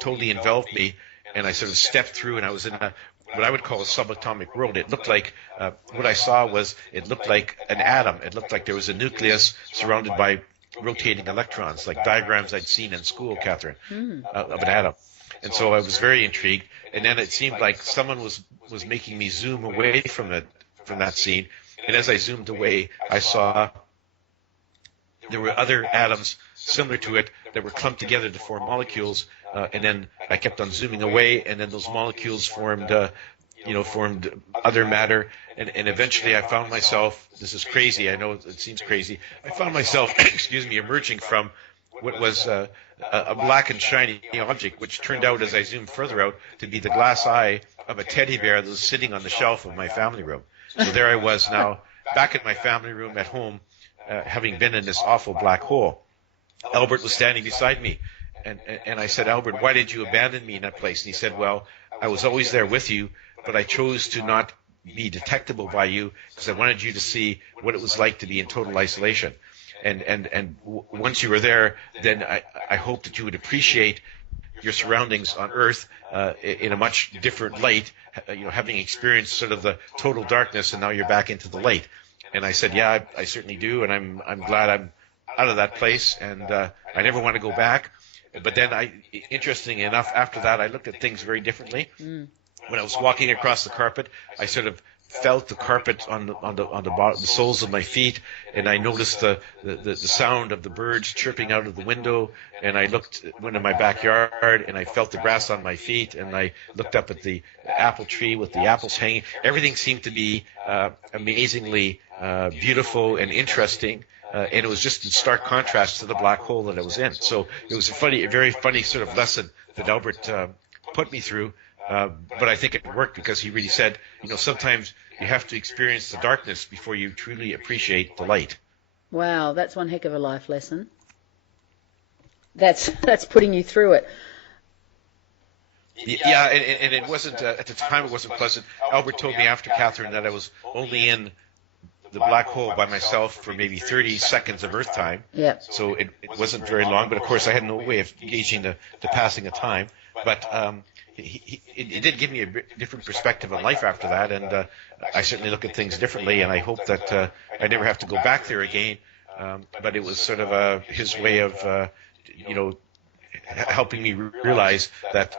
totally enveloped me, and I sort of stepped through, and I was in what I would call a subatomic world. It looked like, what I saw was, it looked like an atom. It looked like there was a nucleus surrounded by rotating electrons, like diagrams I'd seen in school, Catherine, of an atom. And so I was very intrigued, and then it seemed like someone was making me zoom away from that scene, and as I zoomed away, I saw there were other atoms similar to it that were clumped together to form molecules, and then I kept on zooming away, and then those molecules formed other matter, and eventually I found myself, this is crazy, I know it seems crazy, I found myself, emerging from what was a black and shiny object, which turned out, as I zoomed further out, to be the glass eye of a teddy bear that was sitting on the shelf of my family room. So there I was now, back at my family room at home, having been in this awful black hole. Albert was standing beside me, and I said, Albert, why did you abandon me in that place? And he said, well, I was always there with you, but I chose to not be detectable by you because I wanted you to see what it was like to be in total isolation. And once you were there, then I hoped that you would appreciate your surroundings on Earth in a much different light, having experienced sort of the total darkness, and now you're back into the light. And I said, yeah, I certainly do, and I'm glad I'm out of that place, and I never want to go back. But then interestingly enough, after that, I looked at things very differently. When I was walking across the carpet, I sort of felt the carpet on the soles of my feet, and I noticed the sound of the birds chirping out of the window, and I went in my backyard, and I felt the grass on my feet, and I looked up at the apple tree with the apples hanging. Everything seemed to be amazingly beautiful and interesting, and it was just in stark contrast to the black hole that I was in. So it was a very funny sort of lesson that Albert put me through. But I think it worked because he really said, sometimes you have to experience the darkness before you truly appreciate the light. Wow, that's one heck of a life lesson. That's putting you through it. Yeah, and it wasn't, at the time it wasn't pleasant. Albert told me after, Catherine, that I was only in the black hole by myself for maybe 30 seconds of Earth time. Yeah. So it wasn't very long, but of course I had no way of gauging the passing of time. But it did give me a different perspective on life after that, and I certainly look at things differently, and I hope that I never have to go back there again. But it was sort of his way of, helping me realize that,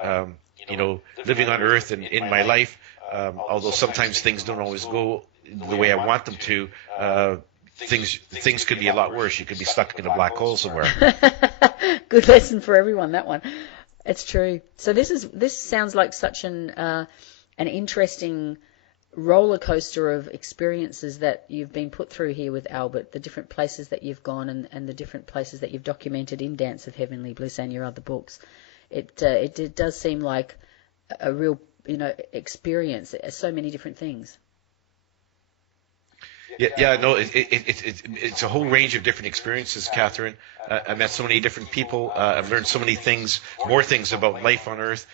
living on Earth and in my life, although sometimes things don't always go the way I want them to, things could be a lot worse. You could be stuck in a black hole somewhere. Good lesson for everyone, that one. It's true. So this sounds like such an interesting roller coaster of experiences that you've been put through here with Albert, the different places that you've gone and the different places that you've documented in Dance of Heavenly Bliss and your other books. It does seem like a real experience. So many different things. Yeah, no, it's a whole range of different experiences, Catherine. I met so many different people. I've learned so many things, more things about life on Earth.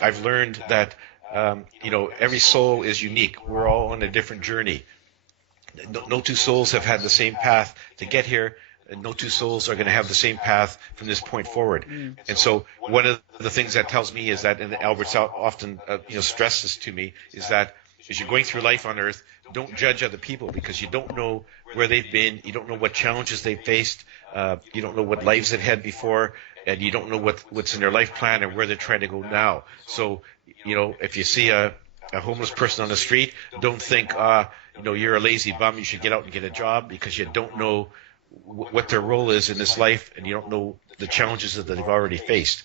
I've learned that, every soul is unique. We're all on a different journey. No two souls have had the same path to get here, and no two souls are going to have the same path from this point forward. And so one of the things that tells me is that, and Albert often stresses to me, is that as you're going through life on Earth, don't judge other people because you don't know where they've been, you don't know what challenges they've faced, you don't know what lives they've had before, and you don't know what's in their life plan and where they're trying to go now. So, if you see a homeless person on the street, don't think, you're a lazy bum, you should get out and get a job, because you don't know what their role is in this life, and you don't know the challenges that they've already faced.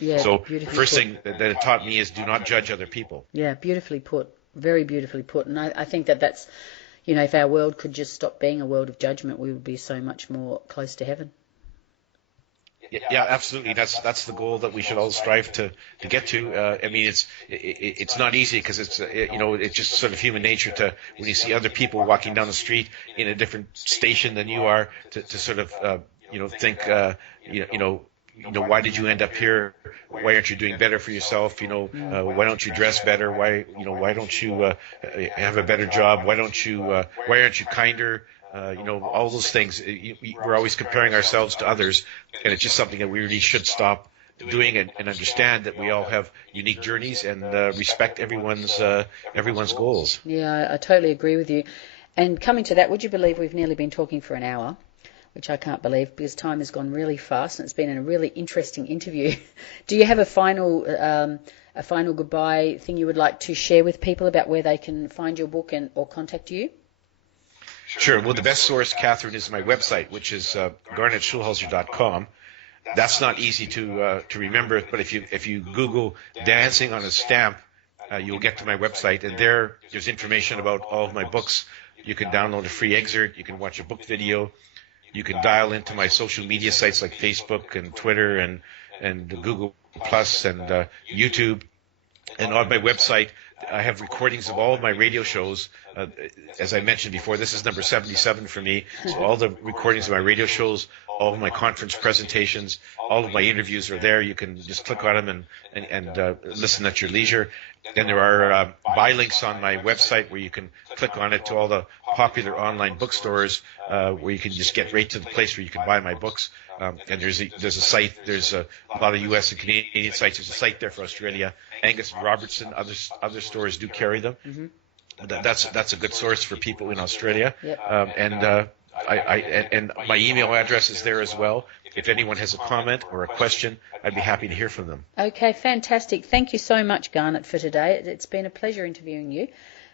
Yeah, so the first thing that it taught me is do not judge other people. Yeah, beautifully put. Very beautifully put. And I think that's, if our world could just stop being a world of judgment, we would be so much more close to heaven. Yeah, absolutely. That's the goal that we should all strive to get to. I mean, it's not easy because it's just sort of human nature to, when you see other people walking down the street in a different station than you are, to sort of think, why did you end up here? Why aren't you doing better for yourself? Why don't you dress better? Why don't you have a better job? Why aren't you kinder? All those things. We're always comparing ourselves to others, and it's just something that we really should stop doing and understand that we all have unique journeys and respect everyone's goals. Yeah, I totally agree with you. And coming to that, would you believe we've nearly been talking for an hour? Which I can't believe because time has gone really fast and it's been a really interesting interview. Do you have a final goodbye thing you would like to share with people about where they can find your book or contact you? Sure. Well, the best source, Katherine, is my website, which is garnetschulhauser.com. That's not easy to remember, but if you Google dancing on a stamp, you'll get to my website, and there's information about all of my books. You can download a free excerpt. You can watch a book video. You can dial into my social media sites like Facebook and Twitter and Google Plus and YouTube. And on my website, I have recordings of all of my radio shows. As I mentioned before, this is number 77 for me. So all the recordings of my radio shows, all of my conference presentations, all of my interviews are there. You can just click on them and listen at your leisure. And there are buy links on my website where you can click on it to all the popular online bookstores where you can just get right to the place where you can buy my books. And there's a site. There's a lot of U.S. and Canadian sites. There's a site there for Australia. Angus and Robertson, other stores do carry them. Mm-hmm. That's a good source for people in Australia. Yep. And my email address is there as well. If anyone has a comment or a question, I'd be happy to hear from them. Okay, fantastic. Thank you so much, Garnet, for today. It's been a pleasure interviewing you.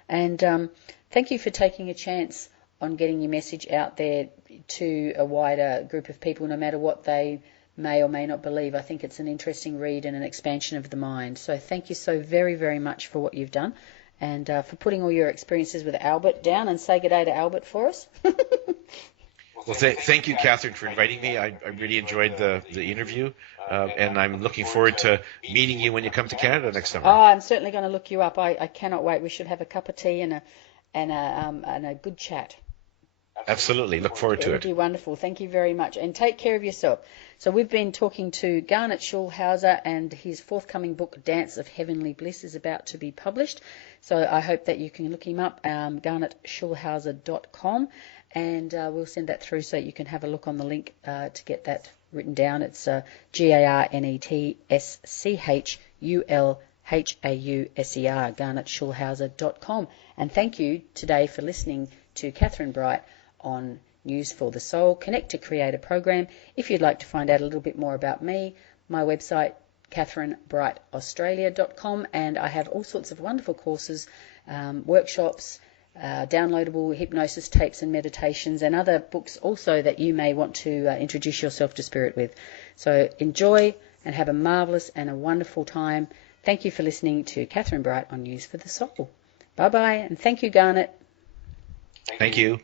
And thank you for taking a chance on getting your message out there to a wider group of people, no matter what they may or may not believe. I think it's an interesting read and an expansion of the mind. So thank you so very, very much for what you've done and for putting all your experiences with Albert down. And say good day to Albert for us. Well, thank you, Katherine, for inviting me. I really enjoyed the interview, and I'm looking forward to meeting you when you come to Canada next summer. Oh, I'm certainly going to look you up. I cannot wait. We should have a cup of tea and a good chat. Absolutely. Look forward to it. It would be wonderful. Thank you very much. And take care of yourself. So we've been talking to Garnet Schulhauser, and his forthcoming book, Dance of Heavenly Bliss, is about to be published. So I hope that you can look him up, garnetschulhauser.com, and we'll send that through so you can have a look on the link to get that written down. It's GarnetSchulhauser, garnetschulhauser.com. And thank you today for listening to Katherine Bright on News for the Soul Connect to Create a program. If you'd like to find out a little bit more about me, my website, katherinebrightaustralia.com, and I have all sorts of wonderful courses, workshops, downloadable hypnosis tapes and meditations, and other books also that you may want to introduce yourself to spirit with. So enjoy and have a marvellous and a wonderful time. Thank you for listening to Katherine Bright on News for the Soul. Bye-bye, and thank you, Garnet. Thank you.